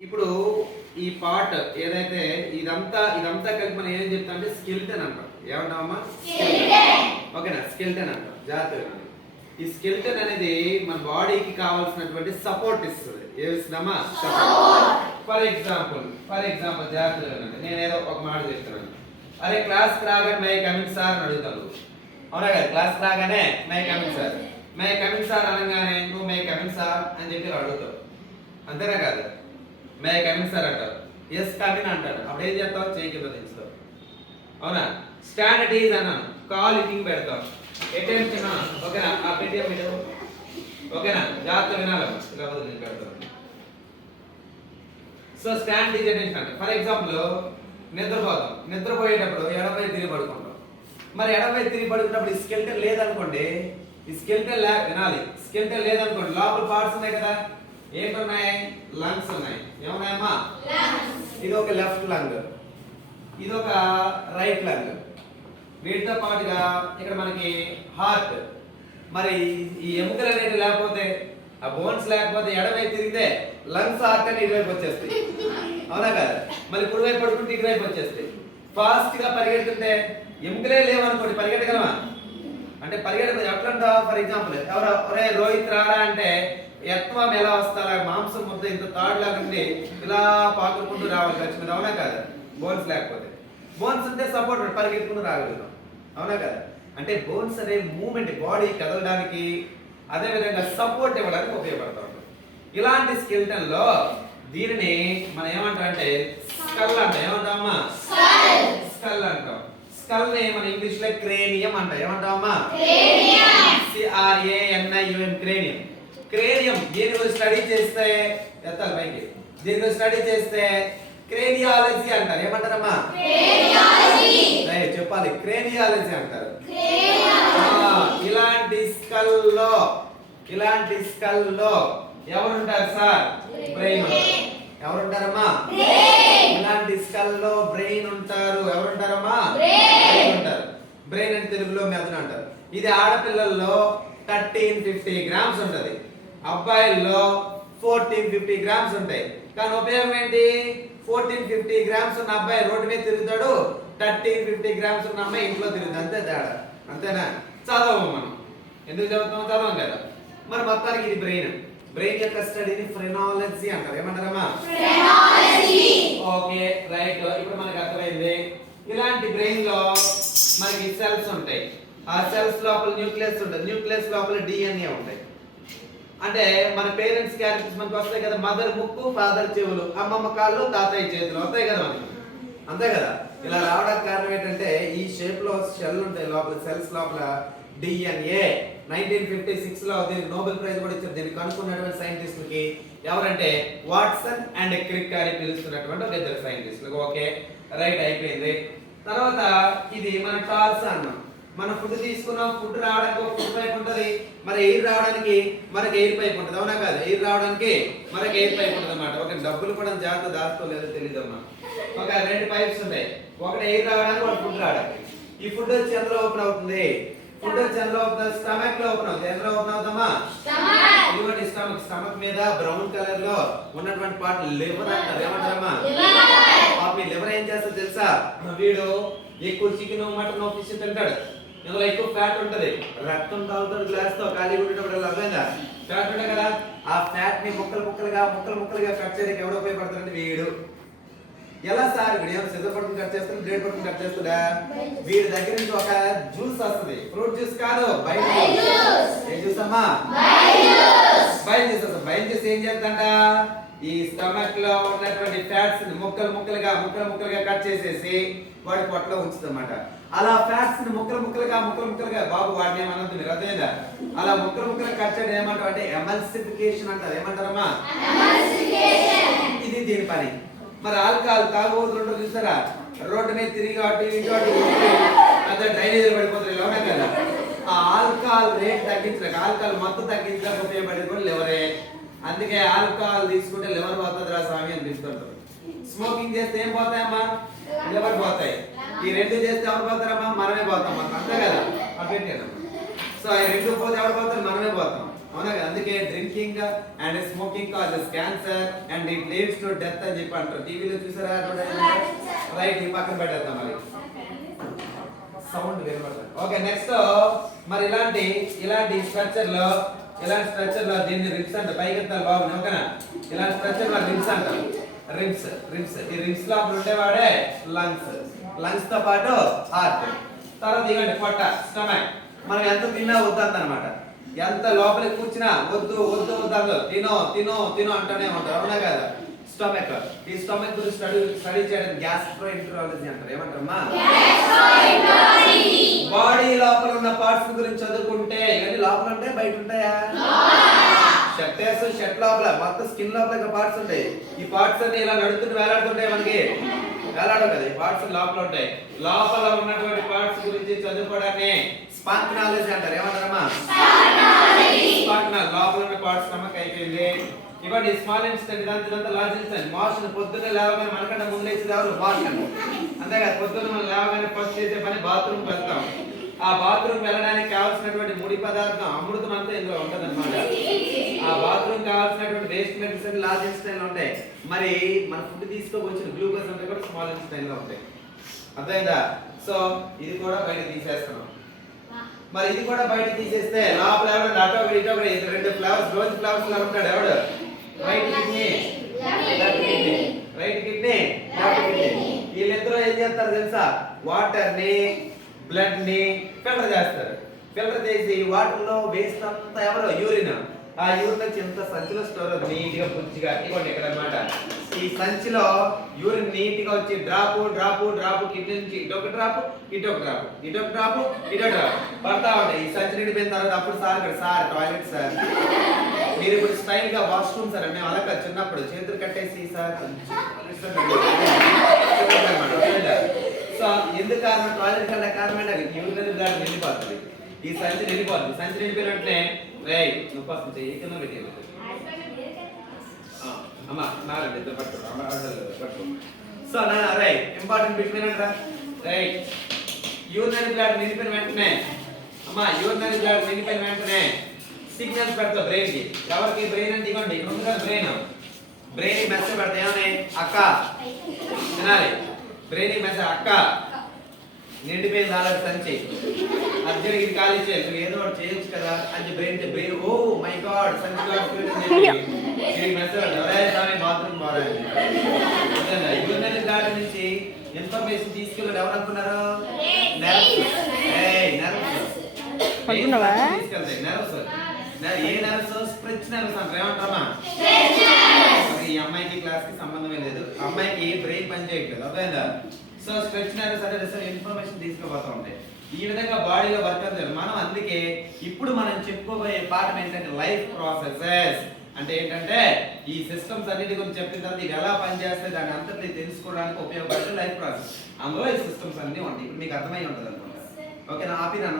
ఇప్పుడు ఈ పార్ట్ ఏదైతే ఇదంతా ఇదంతా కలిపి మనం ఏం చెప్తాం అంటే స్కెల్టన్ అంటాం. ఏమంటామమ్మా ఓకేనా? స్కెల్టన్ అంటాం. జాగ్రత్తగా. ఈ స్కెల్టన్ అనేది మన బాడీకి కావాల్సినటువంటి సపోర్ట్ ఇస్తుంది. ఏమి ఇస్తుందమ్మా ఫర్ ఎగ్జాంపుల్ ఫర్ ఎగ్జాంపుల్ జాగ్రత్తగా నేను ఏదో ఒక మాట చెప్తున్నాను అరే క్లాస్ రాగానే మై కమింగ్ సార్ అని అడుగుతాను అవునా కదా? క్లాస్ రాగానే my coming sir my coming sir అనగానే నువ్వు మై కమింగ్ సార్ అని చెప్పి అడుగుతావు అంతేనా కాదు? మే కమింగ్ సార్ అంటారు. ఎస్ కమిన్ అంటాడు అప్పుడు ఏం చేస్తావు? చేయి కింద దించుతావు. అవునా? స్టాండ్ అట్ ఈజ్ అన్నాను. కాల్ ఇటింగ్ పెడతాం ఎటెన్షన్ ఓకేనా? ఆ పేటిఎం మీరు ఓకేనా? జాగ్రత్త వినాలి. ఇలా వదిలి పెడతాను. సో స్టాండ్ ఈజ్ అటెన్షన్ అంటే ఫర్ ఎగ్జాంపుల్ నిద్రపోతాం నిద్రపోయేటప్పుడు ఎడపై తిరిగి పడుకుంటాం. మరి ఎడపై తిరిగి పడుకున్నప్పుడు ఈ స్కెల్టన్ లేదనుకోండి ఈ స్కెల్టన్ లే వినాలి. స్కెల్టన్ లేదనుకోండి లోపల పార్ట్స్ ఉన్నాయి కదా. ఏంటున్నాయి లంగ్స్ ఉన్నాయి ఏమున్నాయమ్మా? ఇది ఒక లెఫ్ట్ లంగ్ ఇది ఒక రైట్ లంగ్ వీటితో పాటుగా ఇక్కడ మనకి హార్ట్ మరి ఈ ఎముకలు అనేవి లేకపోతే ఆ బోన్స్ లేకపోతే ఎడవైపు తిరిగితే లంగ్స్ హార్ట్ అని ఇటువైపు వచ్చేస్తాయి. అవునా కదా? మళ్ళీ కుడివైపు పడుకుంటే ఇటువైపు వచ్చేస్తాయి. ఫాస్ట్గా పరిగెడుతుంటే ఎముకలే లేవనుకోండి పరిగెట్టగలమా? అంటే పరిగెడ ఎట్లంటా ఫర్ ఎగ్జాంపుల్ ఎవరో ఒరే రోహిత్ రారా అంటే ఎత్వం ఎలా వస్తారా? మాంసం ముద్ద ఇంత తాడులాగా ఉండి ఇలా పాకుకుంటూ రావాలి మీద అవునా కదా? బోన్స్ లేకపోతే. బోన్స్ ఉంటే సపోర్ట్ పరిగెత్తుకుంటూ రాగలుగుతాం. అవునా కదా? అంటే బోన్స్ అనే మూమెంట్ బాడీ కదలడానికి అదే విధంగా సపోర్ట్ ఇవ్వడానికి ఉపయోగపడతా. ఉంటుంది ఇలాంటి స్కెల్టన్లో దీనిని మనం ఏమంటారంటే స్కల్ అంటాం. ఏమంటామా స్కల్ అంటాం. స్కల్ని మన ఇంగ్లీష్లో క్రేనియం అంటాం. ఏమంటామా సిఆర్ఏఎన్ఐయుఎం క్రేనియం క్రేనియం దీని స్టడీ చేస్తే ఎత్తాలి పైకి. దీని స్టడీ చేస్తే క్రేనియాలజీ అంటారు. ఏమంటారమ్మా? చెప్పాలి. క్రేనియాలజీ అంటారు. ఇలాంటి స్కల్లో ఇలాంటి స్కల్లో ఎవరుంటారు సార్? బ్రెయిన్. ఎవరుంటారమ్మా? ఇలాంటి స్కల్లో బ్రెయిన్ ఉంటారు. ఎవరుంటారమ్మా? బ్రెయిన్. ఉంటారు. బ్రెయిన్ అంటే తెలుగులో మెదడు అంటారు. ఇది ఆడపిల్లల్లో థర్టీన్ ఫిఫ్టీ గ్రామ్స్ ఉంటది. అబ్బాయిల్లో ఫోర్టీన్ ఫిఫ్టీ గ్రామ్స్ ఉంటాయి. కానీ ఉపయోగం ఏంటి? ఫోర్టీన్ ఫిఫ్టీ గ్రామ్స్ ఉన్న అబ్బాయి రోడ్డు మీద తిరుగుతాడు థర్టీన్ ఫిఫ్టీ గ్రామ్స్ ఉన్న అమ్మాయి ఇంట్లో తిరుగుతుంది. అంతే తేడా. అంతేనా? చదవము మనం. ఎందుకు చదువుతాం చదవం కదా. మరి మొత్తానికి ఇది బ్రెయిన్ బ్రెయిన్ యొక్క స్టడీని ఫ్రెనాలజీ అంటారు. ఏమంటారమ్మా? ఓకే రైట్ ఇప్పుడు మనకు అర్థమైంది. ఇలాంటి బ్రెయిన్లో మనకి సెల్స్ ఉంటాయి. ఆ సెల్స్ లోపల న్యూక్లియస్ ఉంటుంది. న్యూక్లియస్ లోపల డిఎన్ఏ ఉంటాయి. అంటే మన పేరెంట్స్ క్యారెక్టర్స్ మనకు వస్తాయి కదా మదర్ ముక్కు ఫాదర్ చెవులు. అమ్మమ్మ కాళ్ళు తాతయ్య చేతులు. వస్తాయి కదా మనకి. అంతే కదా? ఇలా రావడానికి కారణం ఏంటంటే ఈ షేప్లో షెల్ ఉంటాయి లోపల సెల్స్ లోపల డిఎన్ఏ నైన్టీన్ ఫిఫ్టీ సిక్స్లో దీనికి నోబెల్ ప్రైజ్ కూడా ఇచ్చారు. దీన్ని కనుక్కున్నటువంటి సైంటిస్టులకి ఎవరంటే వాట్సన్ అండ్ క్రిక్ అని పిలుస్తున్నటువంటి ఒక ఇద్దరు సైంటిస్టులు ఓకే రైట్ అయిపోయింది. తర్వాత ఇది మన టాల్సన్ అన్నాం మన ఫుడ్ తీసుకున్నాం ఫుడ్ రావడానికి ఒక ఫుడ్ పైప్ ఉంటుంది మరి ఎయిర్ రావడానికి మనకి ఎయిర్ పైప్ ఉంటుంది. అవునా కాదు? ఎయిర్ రావడానికి మనకి ఎయిర్ పైప్ ఉంటుంది అనమాట ఒక డబ్బులు కూడా జాగ్రత్త దాచుకోలేదో తెలియదు అమ్మా. ఒక రెండు పైప్స్ ఉంటాయి. ఒకటి ఎయిర్ రావడానికి ఒకటి ఫుడ్ రావడానికి. ఈ ఫుడ్ వచ్చి ఎందులో ఓపెన్ అవుతుంది. ఫుడ్ వచ్చి ఎందులో ఓపెన్ స్టమక్లో ఓపెన్ అవుతుంది. ఎందులో ఓపెన్ అవుతామా ఇదిగోండి స్టమక్ స్టమక్ మీద బ్రౌన్ కలర్లో ఉన్నటువంటి పార్ట్ లివర్ అంటారు. ఏమంటారమ్మా? లివర్ ఏం చేస్తుంది తెలుసా? వీడు ఎక్కువ చికెన్ మటన్ ఫిష్ తింటాడు. ఇందులో ఎక్కువ ఫ్యాట్ ఉంటది. రక్తం తాగుతాడు గ్లాస్తో ఖాళీ ఉండేటప్పుడు అర్థంగా ఫ్యాట్ ఉంటాయి కదా ఆ ఫ్యాట్ని ముక్కలు ముక్కలుగా ముక్కలు ముక్కలుగా కట్ చేయడానికి ఎవడో ఉపయోగపడతాడంటే వీడు? ఎలా సార్? వీడు ఏమైనా సిద్ధ పడుకుని కట్ చేస్తాడు బ్లేడ్ పడుకుని కట్ చేస్తాడా వీడి దగ్గర నుంచి ఒక జ్యూస్ వస్తుంది. ఫ్రూట్ జ్యూస్ కాదు బయట ఏం జ్యూస్ అమ్మా? బయలు జ్యూస్. వస్తుంది. బయలు జ్యూస్ ఏం చేద్దంట ఈ స్టమక్లో ఉన్నటువంటి ఫ్యాట్స్ ముక్కలు ముక్కలుగా ముక్కలు ముక్కలుగా కట్ చేసేసి వాడి పొట్టలో ఉంచుతుంది అలా ఫ్యాట్స్ని ముక్కలు ముక్కలుగా ముక్కలు ముక్కలుగా బాబు వాడిని ఏమన్నది మీరు అర్థమైందా? అలా ముక్కలు ముక్కలు కట్ చేయడం ఏమంటారు అంటే ఎమల్సిఫికేషన్ అంటారు. ఏమంటారమ్మా? ఇది దీని పని. మరి ఆల్కహాల్ తాగుబోతులు ఉంటారు చూసారా? రోడ్డు మీద తిరిగి అటు ఇటు అటు ఇటు అదే డ్రైనేజీలు పడిపోతారు ఉన్నాయి కదా. ఆ ఆల్కహాల్ రేట్ తగ్గించడానికి ఆల్కహాల్ మొత్తం తగ్గించడానికి ఉపయోగపడేది కూడా లివరే అందుకే ఆల్కహాల్ తీసుకుంటే లివర్ పోతుంది రా స్వామి అని పిలుస్తుంటారు. స్మోకింగ్ చేస్తే ఏం పోతాయమ్మా? లివర్ పోతాయి. ఈ రెండు చేస్తే ఎవరు పోతారమ్మా? మనమే పోతాం అంతే కదా? అటు సో ఈ రెండు పోతే ఎవరు పోతారు? మనమే పోతాం. అవునా కదా? అందుకే drinking and smoking causes cancer and it leads to death అని చెప్పి అంటారు. టీవీలో చూసారా? రైట్ ఈ పక్కన పెట్టేద్దాం మరి సౌండ్ వినపడదు ఓకే నెక్స్ట్ మరి ఇలాంటి ఇలాంటి స్ట్రక్చర్లో ఇలాంటి స్ట్రక్చర్లో దీన్ని రిప్స్ అంట. పైకి ఎత్తాలి బాబు ఓకేనా ఇలాంటి స్ట్రక్చర్లో రిమ్స్ అంటారు రిమ్స్ రిమ్స్ ఈ రిమ్స్ లోపల ఉండేవాడే లంగ్స్ లంగ్స్తో పాటు హార్ట్ తర్వాత ఇవ్వండి పొట్ట స్టమక్. మనం ఎంత తిన్నా వద్దంత అనమాట ఎంత లోపలికి కూర్చున్నా వద్దు వద్దు వద్దు తినో తినో తినో అంటూనే ఉంటారు. అవునా కదా? స్టమక్. ఈ స్టమక్ గురించి స్టడీ స్టడీ చేయడం గ్యాస్ట్రో ఎంట్రాలజీ అంటారు. ఏమంటారమ్మా? బాడీ లోపల ఉన్న పార్ట్స్ గురించి చదువుకుంటే ఇవన్నీ లోపల ఉంటాయి? బయట ఉంటాయా? షర్ట్ వేస్తే షర్ట్ లోపల. మొత్తం స్కిన్ లోపల పార్ట్స్ ఉంటాయి. ఈ పార్ట్స్ అన్ని ఇలా నడుతుంటే వేలాడవు కదా ఈ పార్ట్స్ లోపల ఉంటాయి. లోపల ఉన్నటువంటి పార్ట్స్ గురించి చదువుకోవడాన్ని నాలెడ్జ్ అంటారు. ఏమంటారమ్మా? స్పార్క్ నాలెడ్జ్ లోపల ఉన్న పార్ట్స్ నమ్మకం అయిపోయింది. ఇవ్వండి స్మాల్ ఇన్స్టెంట్ ఇదంతా ఇదంతా లార్జ్ ఇన్స్టెంట్ మోషన్ పొద్దున్నే లేవగానే మనకంటే ముందు లేచేది ఎవరు? వాషన్ అంతే కదా పొద్దున్న మనం లేవగానే ఫస్ట్ చేసే పని బాత్రూమ్ వెళ్తాం. ఆ బాత్రూమ్ వెళ్ళడానికి కావాల్సినటువంటి ముడి పదార్థం అమృతం అంతా ఇందులో ఉంటదన్నమాట. ఆ బాత్రూమ్ కావాల్సినటువంటి వేస్ట్ మెడిసిన్ లార్జ్ ఇన్స్టైన్లో ఉంటాయి. మరి మన ఫుడ్ తీసుకోవచ్చిన గ్లూకోజ్ అంటే కూడా స్మాల్ ఇన్స్టైన్లో ఉంటాయి. అర్థమైందా? సో ఇది కూడా బయట తీసేస్తున్నాం. మరి ఇది కూడా బయట తీసేస్తే లోపల ఎవడు అటో ఒకటి ఇటో ఒకటి రెండు ఫ్లవర్స్ రోజు ఫ్లవర్స్ లా ఉంటాడు ఎవడు? Right kidney. Kidney. Right kidney. Left kidney. వీళ్ళిద్దరూ ఏం చేస్తారు తెలుసా? వాటర్ని బ్లడ్ని ఫిల్టర్ చేస్తారు. ఫిల్టర్ చేసి వాటర్లో వేస్ట్ అంతా ఎవరో? యూరిన్ ఆ యూరిన్ వచ్చి ఇంత సంచిలో స్టోర్ అవుతుంది నీట్ ఇవ్వండి ఇక్కడ అన్నమాట ఈ సంచిలో యూరిన్ నీట్గా వచ్చి డ్రాప్ డ్రాప్ డ్రాప్ కిడ్నీ నుంచి ఇటొక డ్రాప్ ఇటొక డ్రాప్ ఇటొక డ్రాప్ ఇటొక డ్రాప్ పడతా ఉంటాయి. ఈ సంచి నిండిపోయిన తర్వాత అప్పుడు సార్ ఇక్కడ సార్ టాయిలెట్ సార్. మీరు ఇప్పుడు స్టైల్గా వాష్రూమ్ సార్. మేము అలా చిన్నప్పుడు చేతులు కట్టేసి సార్. సో ఎందుకు కారణం? టాయిలెట్ కన్నా కారణం అంటే యూరినరీ బ్లాడ్ నిండిపోతుంది. ఈ సంచి వెళ్ళిపోతుంది సంచి వెళ్ళిపోయినట్లే రే నువ్వు నొప్పి చెయ్యి కింద పెట్టి ఆ, అమ్మ నాలుగు ఇద్దరు పట్టు అమ్మ పట్టు సో నా రై ఇంపార్టెంట్ పెట్టిపోయినట్రా వినండి రైట్ యూరినరీ బ్లాడ్ నిలిపిన వెంటనే అమ్మ యూరినరీ బ్లాడ్ నిలిపిన వెంటనే సిగ్నల్స్ పెడతా బ్రెయిన్కి. ఎవరికి? బ్రెయిన్ అంటే ఇవ్వండి. ముందుగా బ్రెయిన్ బ్రెయిన్ మెసేజ్ పెడతా ఏమని? అక్క వినాలి. బ్రెయిన్ మెసేజ్ అక్క. నిండిపోయింది ఆల్రెడీ సంచి. అర్జున్ ఇది ఖాళీ చేయాలి నువ్వు ఏదో ఒకటి చేయొచ్చు కదా అని brain brain oh my god సంచి బాత్రూమ్ యూరినరీ బ్లాడ్ నుంచి ఇన్ఫర్మేషన్ తీసుకెళ్ళాడు ఎవరు అనుకున్నారు? ఏయ్ నర్వ్స్. ఏ నర్వ్స్? స్ప్రిచ్ నర్వ్స్ అంటారు ఏమంటారమ్మా? ఈ అమ్మాయికి క్లాస్కి సంబంధమే లేదు. అమ్మాయికి బ్రెయిన్ పని చేయట్లేదు. అర్థమైందా? సో స్ట్రెచ్ నర్వ్స్ ఇన్ఫర్మేషన్ తీసుకుపోతూ ఉంటాయి ఈ విధంగా బాడీలో వర్క్ అవుతుంది మనం అందుకే ఇప్పుడు మనం చెప్పుకోబోయే పాఠం ఏంటంటే లైఫ్ ప్రాసెసెస్ అంటే ఏంటంటే ఈ సిస్టమ్స్ అన్నిటి గురించి చెప్పిన తర్వాత ఇవి ఎలా పనిచేస్తాయి దాని అంతటి తెలుసుకోవడానికి ఉపయోగపడే లైఫ్ ప్రాసెస్ అందులో ఈ సిస్టమ్స్ అన్ని ఉంటాయి. ఇప్పుడు మీకు అర్థమై ఉంటుంది అనుకుంటా ఓకేనా ఆపినా